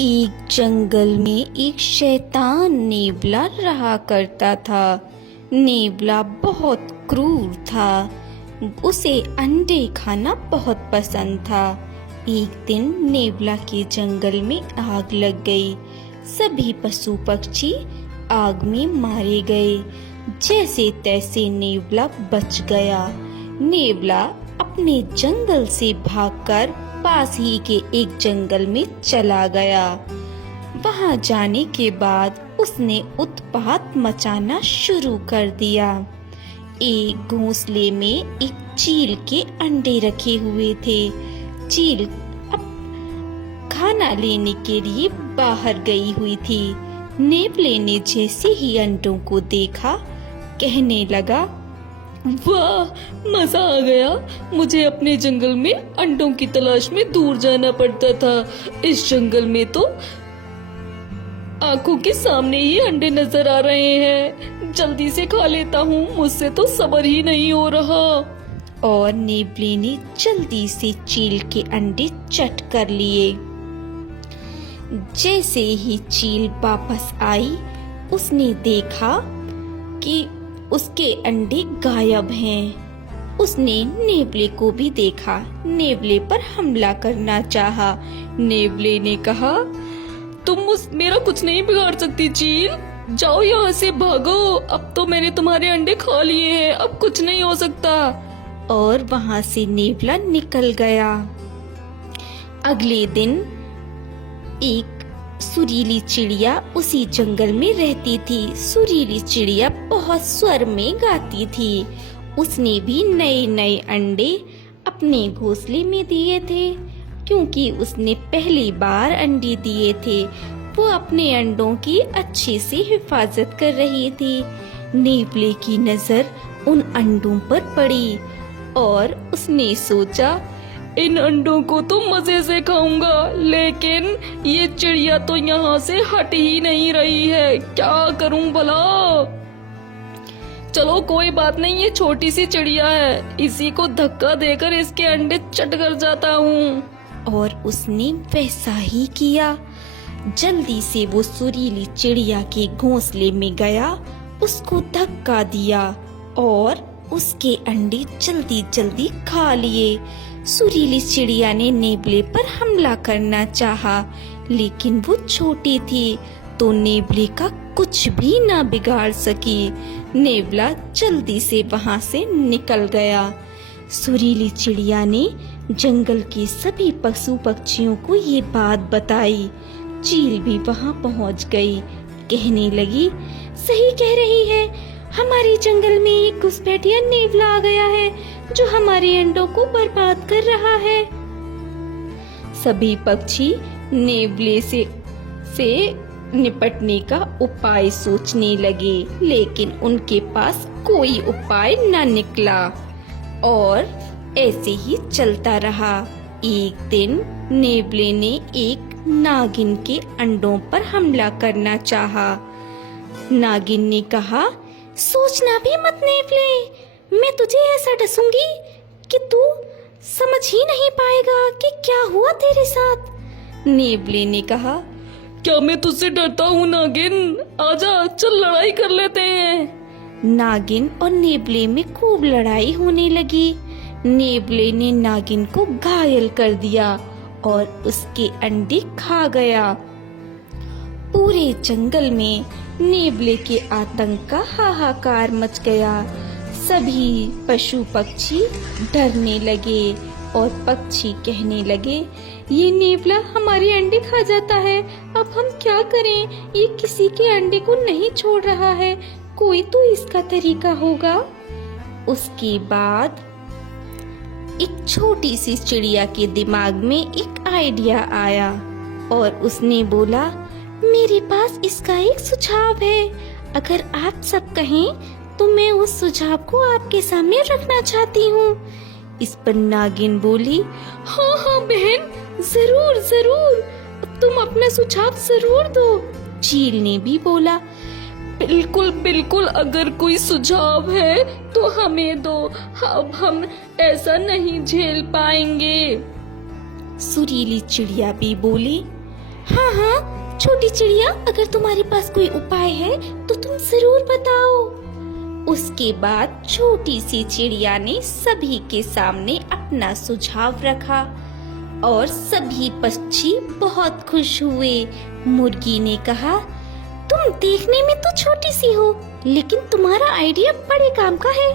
एक जंगल में एक शैतान नेवला रहा करता था। नेवला बहुत क्रूर था। उसे अंडे खाना बहुत पसंद था। एक दिन नेवला के जंगल में आग लग गई। सभी पशु पक्षी आग में मारे गए। जैसे तैसे नेवला बच गया। नेवला अपने जंगल से भागकर पास ही के एक जंगल में चला गया। वहां जाने के बाद उसने उत्पात मचाना शुरू कर दिया। एक घोंसले में एक चील के अंडे रखे हुए थे। चील अब खाना लेने के लिए बाहर गई हुई थी। नेवले ने जैसे ही अंडों को देखा कहने लगा, वाह, मजा आ गया। मुझे अपने जंगल में अंडों की तलाश में दूर जाना पड़ता था। इस जंगल में तो आंखों के सामने ही अंडे नजर आ रहे हैं। जल्दी से खा लेता हूँ, मुझसे तो सब्र ही नहीं हो रहा। और नेवले ने जल्दी से चील के अंडे चट कर लिए। जैसे ही चील वापस आई, उसने देखा कि उसके अंडे गायब हैं। उसने नेवले को भी देखा। नेवले पर हमला करना चाहा। नेवले ने कहा, तुम मेरा कुछ नहीं बिगाड़ सकती चील। जाओ यहाँ से, भागो। अब तो मैंने तुम्हारे अंडे खा लिए हैं, अब कुछ नहीं हो सकता। और वहां से नेवला निकल गया। अगले दिन एक सुरीली चिड़िया उसी जंगल में रहती थी। सुरीली चिड़िया बहुत स्वर में गाती थी। उसने भी नए नए अंडे अपने घोंसले में दिए थे। क्योंकि उसने पहली बार अंडे दिए थे, वो अपने अंडों की अच्छे से हिफाजत कर रही थी। नेवले की नजर उन अंडों पर पड़ी और उसने सोचा, इन अंडों को तो मजे से खाऊंगा, लेकिन ये चिड़िया तो यहाँ से हट ही नहीं रही है। क्या करूं भला? चलो कोई बात नहीं, ये छोटी सी चिड़िया है, इसी को धक्का देकर इसके अंडे चट कर जाता हूँ। और उसने वैसा ही किया। जल्दी से वो सुरीली चिड़िया के घोंसले में गया, उसको धक्का दिया और उसके अंडे जल्दी जल्दी खा लिए। सुरीली चिड़िया ने नेवले पर हमला करना चाहा, लेकिन वो छोटी थी तो नेवले का कुछ भी ना बिगाड़ सकी। नेवला जल्दी से वहां से निकल गया। सुरीली चिड़िया ने जंगल के सभी पशु पक्षियों को ये बात बताई। चील भी वहां पहुंच गई। कहने लगी, सही कह रही है, हमारे जंगल में एक घुसपैठिया नेवला आ गया है जो हमारे अंडों को बर्बाद कर रहा है। सभी पक्षी नेवले से निपटने का उपाय सोचने लगे, लेकिन उनके पास कोई उपाय न निकला और ऐसे ही चलता रहा। एक दिन नेवले ने एक नागिन के अंडों पर हमला करना चाहा। नागिन ने कहा, सोचना भी मत नेवले, मैं तुझे ऐसा डसूंगी कि तू समझ ही नहीं पाएगा कि क्या हुआ तेरे साथ। नेवले ने कहा, क्या मैं तुझसे डरता हूँ नागिन? आजा, चल लड़ाई कर लेते हैं। नागिन और नेवले में खूब लड़ाई होने लगी। नेवले ने नागिन को घायल कर दिया और उसके अंडे खा गया। पूरे जंगल में नेवले के आतंक का हाहाकार मच गया। सभी पशु पक्षी डरने लगे और पक्षी कहने लगे, ये नेवला हमारे अंडे खा जाता है, अब हम क्या करें? ये किसी के अंडे को नहीं छोड़ रहा है, कोई तो इसका तरीका होगा। उसके बाद एक छोटी सी चिड़िया के दिमाग में एक आइडिया आया और उसने बोला, मेरे पास इसका एक सुझाव है। अगर आप सब कहें तो मैं उस सुझाव को आपके सामने रखना चाहती हूँ। इस पर नागिन बोली, हाँ हाँ बहन, जरूर जरूर, तुम अपना सुझाव जरूर दो। चील ने भी बोला, बिल्कुल बिल्कुल, अगर कोई सुझाव है तो हमें दो, अब हम ऐसा नहीं झेल पाएंगे। सुरीली चिड़िया भी बोली, हाँ हाँ छोटी चिड़िया, अगर तुम्हारे पास कोई उपाय है तो तुम जरूर बताओ। उसके बाद छोटी सी चिड़िया ने सभी के सामने अपना सुझाव रखा और सभी पक्षी बहुत खुश हुए। मुर्गी ने कहा, तुम देखने में तो छोटी सी हो, लेकिन तुम्हारा आइडिया बड़े काम का है।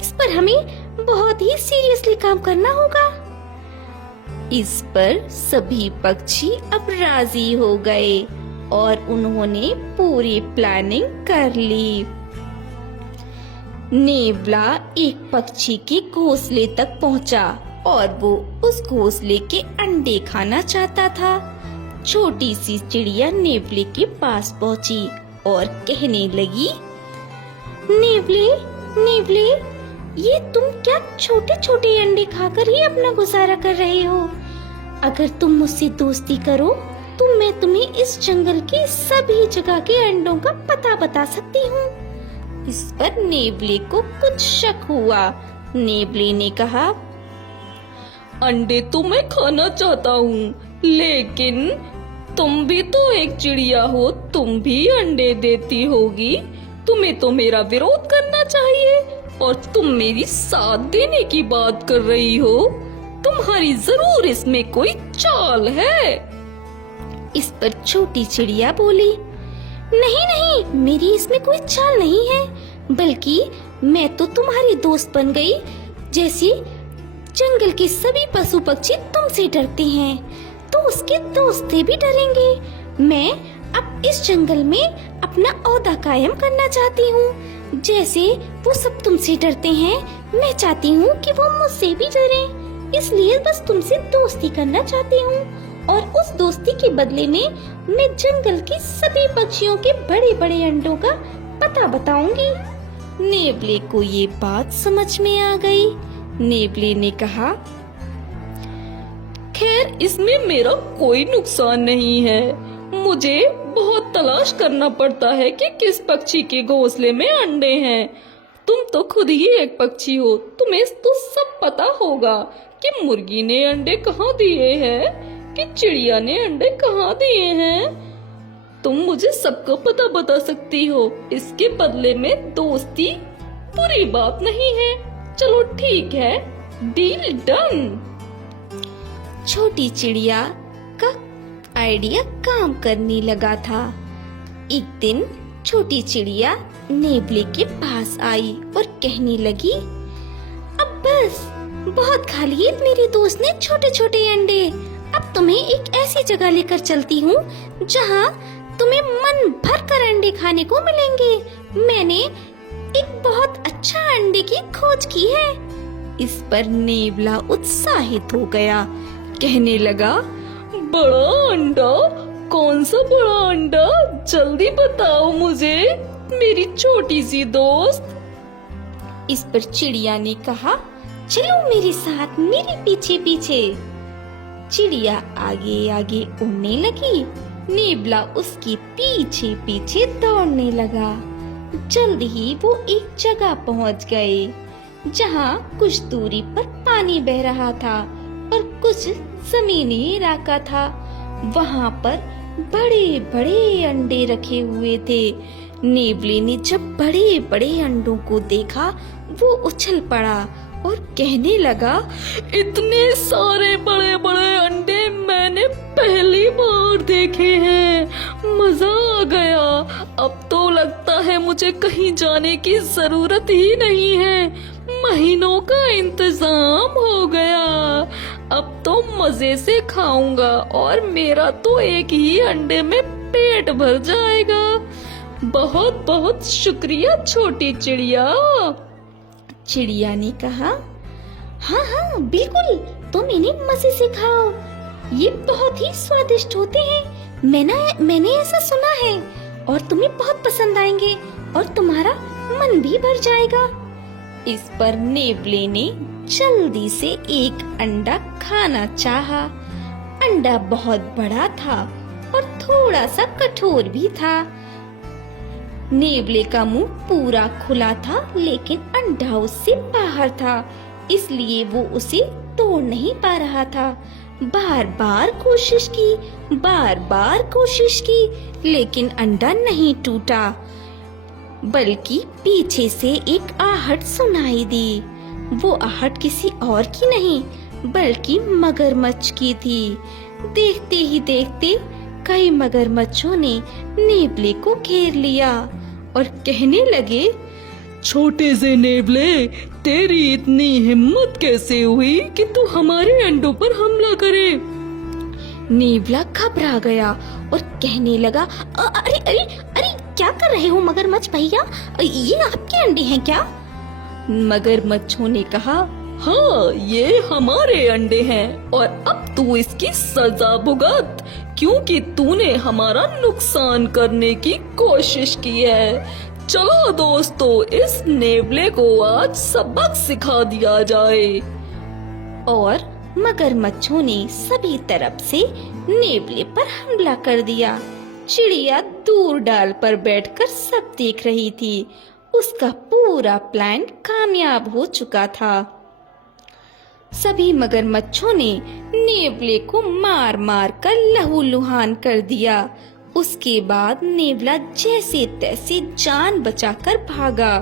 इस पर हमें बहुत ही सीरियसली काम करना होगा। इस पर सभी पक्षी अब राजी हो गए और उन्होंने पूरी प्लानिंग कर ली। नेवला एक पक्षी के घोंसले तक पहुंचा और वो उस घोंसले के अंडे खाना चाहता था। छोटी सी चिड़िया नेवले के पास पहुंची और कहने लगी, नेवले नेवले, ये तुम क्या छोटे छोटे अंडे खाकर ही अपना गुजारा कर रहे हो? अगर तुम मुझसे दोस्ती करो तो मैं तुम्हें इस जंगल के सभी जगह के अंडों का पता बता सकती हूँ। इस पर नेवले को कुछ शक हुआ। नेवले ने कहा, अंडे तो मैं खाना चाहता हूँ, लेकिन तुम भी तो एक चिड़िया हो, तुम भी अंडे देती होगी। तुम्हें तो मेरा विरोध करना चाहिए और तुम मेरी साथ देने की बात कर रही हो। तुम्हारी जरूर इसमें कोई चाल है। इस पर छोटी चिड़िया बोली, नहीं नहीं, मेरी इसमें कोई चाल नहीं है, बल्कि मैं तो तुम्हारी दोस्त बन गई। जैसे जंगल के सभी पशु पक्षी तुमसे डरते हैं, तो उसके दोस्त भी डरेंगे। मैं अब इस जंगल में अपना ओहदा कायम करना चाहती हूँ। जैसे वो सब तुमसे डरते हैं, मैं चाहती हूँ कि वो मुझसे भी डरें। इसलिए बस तुमसे दोस्ती करना चाहती हूँ और उस दोस्ती के बदले में मैं जंगल के सभी पक्षियों के बड़े बड़े अंडों का पता बताऊंगी। नेवले को ये बात समझ में आ गई। नेवले ने कहा, खैर, इसमें मेरा कोई नुकसान नहीं है। मुझे बहुत तलाश करना पड़ता है कि किस पक्षी के घोंसले में अंडे हैं। तुम तो खुद ही एक पक्षी हो, तुम्हें तो सब पता होगा कि मुर्गी ने अंडे कहाँ दिए हैं, कि चिड़िया ने अंडे कहाँ दिए हैं। तुम मुझे सबका पता बता सकती हो। इसके बदले में दोस्ती बुरी बात नहीं है। चलो ठीक है, डील डन। छोटी चिड़िया का आइडिया काम करने लगा था। एक दिन छोटी चिड़िया नेवले के पास आई और कहने लगी, अब बस बहुत खा लिए मेरे दोस्त ने छोटे छोटे अंडे। अब तुम्हें एक ऐसी जगह लेकर चलती हूँ जहाँ तुम्हें मन भर कर अंडे खाने को मिलेंगे। मैंने एक बहुत अच्छा अंडे की खोज की है। इस पर नेवला उत्साहित हो गया, कहने लगा, बड़ा अंडा? कौन सा बड़ा अंडा? जल्दी बताओ मुझे, मेरी छोटी सी दोस्त। इस पर चिड़िया ने कहा, चलो मेरे साथ, मेरे पीछे पीछे। चिड़िया आगे आगे उड़ने लगी। नेवला उसके पीछे पीछे दौड़ने लगा। जल्द ही वो एक जगह पहुंच गए जहाँ कुछ दूरी पर पानी बह रहा था और कुछ जमीनी इलाका था। वहाँ पर बड़े बड़े अंडे रखे हुए थे। नेवले ने जब बड़े बड़े अंडों को देखा, वो उछल पड़ा और कहने लगा, इतने सारे बड़े बड़े अंडे मैंने पहली बार देखे हैं। मजा आ गया। अब तो लगता है मुझे कहीं जाने की जरूरत ही नहीं है। महीनों का इंतजाम हो गया। अब तो मजे से खाऊंगा और मेरा तो एक ही अंडे में पेट भर जाएगा। बहुत बहुत शुक्रिया छोटी चिड़िया। चिड़िया ने कहा, हाँ हाँ बिल्कुल, तुम इन्हें मजे से खाओ। ये बहुत ही स्वादिष्ट होते हैं। मैंने ऐसा सुना है और तुम्हें बहुत पसंद आएंगे और तुम्हारा मन भी भर जाएगा। इस पर नेवले ने जल्दी से एक अंडा खाना चाहा। अंडा बहुत बड़ा था और थोड़ा सा कठोर भी था। नेवले का मुंह पूरा खुला था, लेकिन अंडा उससे बाहर था, इसलिए वो उसे तोड़ नहीं पा रहा था। बार बार कोशिश की, लेकिन अंडा नहीं टूटा, बल्कि पीछे से एक आहट सुनाई दी। वो आहट किसी और की नहीं, बल्कि मगरमच्छ की थी। देखते ही देखते कई मगरमच्छों ने नेवले को घेर लिया और कहने लगे, छोटे से नेवले, तेरी इतनी हिम्मत कैसे हुई कि तू हमारे अंडों पर हमला करे? नेवला घबरा गया और कहने लगा, अरे अरे अरे क्या कर रहे हो मगरमच्छ भैया, ये आपके अंडे हैं क्या? मगरमच्छों ने कहा, हाँ, ये हमारे अंडे हैं और अब तू इसकी सजा भुगत, क्योंकि तूने हमारा नुकसान करने की कोशिश की है। चलो दोस्तों, इस नेवले को आज सबक सिखा दिया जाए। और मगरमच्छों ने सभी तरफ से नेवले पर हमला कर दिया। चिड़िया दूर डाल पर बैठकर सब देख रही थी। उसका पूरा प्लान कामयाब हो चुका था। सभी मगरमच्छों ने नेवले को मार मार कर लहूलुहान कर दिया। उसके बाद नेवला जैसे तैसे जान बचाकर भागा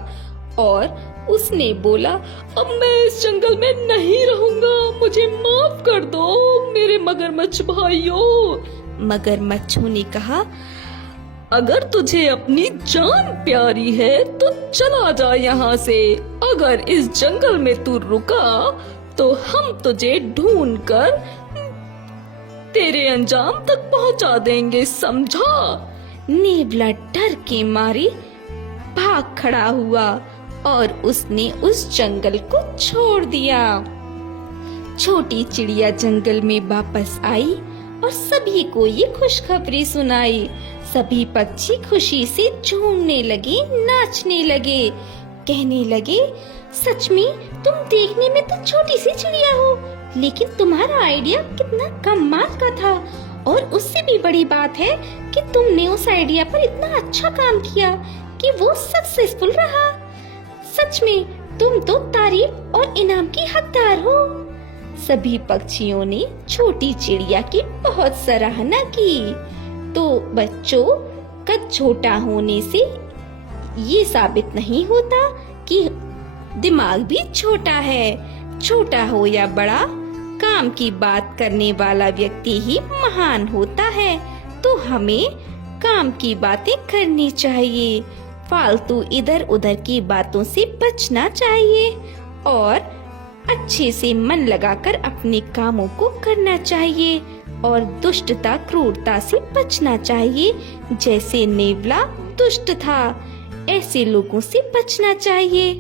और उसने बोला, अब मैं इस जंगल में नहीं रहूंगा, मुझे माफ कर दो मेरे मगरमच्छ भाइयों। मगरमच्छों ने कहा, अगर तुझे अपनी जान प्यारी है तो चला जा यहाँ से। अगर इस जंगल में तू रुका तो हम तुझे ढूंढकर तेरे अंजाम तक पहुंचा देंगे, समझा? नेवला डर के मारे भाग खड़ा हुआ और उसने उस जंगल को छोड़ दिया। छोटी चिड़िया जंगल में वापस आई और सभी को ये खुशखबरी सुनाई। सभी पक्षी खुशी से झूमने लगे, नाचने लगे, कहने लगे, सच में तुम देखने में तो छोटी सी चिड़िया हो, लेकिन तुम्हारा आइडिया कितना कमाल का था। और उससे भी बड़ी बात है कि तुमने उस आइडिया पर इतना अच्छा काम किया कि वो सक्सेसफुल रहा। सच में तुम तो तारीफ और इनाम की हकदार हो। सभी पक्षियों ने छोटी चिड़िया की बहुत सराहना की। तो बच्चों, कद छोटा होने से ये साबित नहीं होता कि दिमाग भी छोटा है। छोटा हो या बड़ा, काम की बात करने वाला व्यक्ति ही महान होता है। तो हमें काम की बातें करनी चाहिए, फालतू इधर उधर की बातों से बचना चाहिए और अच्छे से मन लगाकर अपने कामों को करना चाहिए और दुष्टता क्रूरता से बचना चाहिए। जैसे नेवला दुष्ट था, ऐसे लोगों से बचना चाहिए।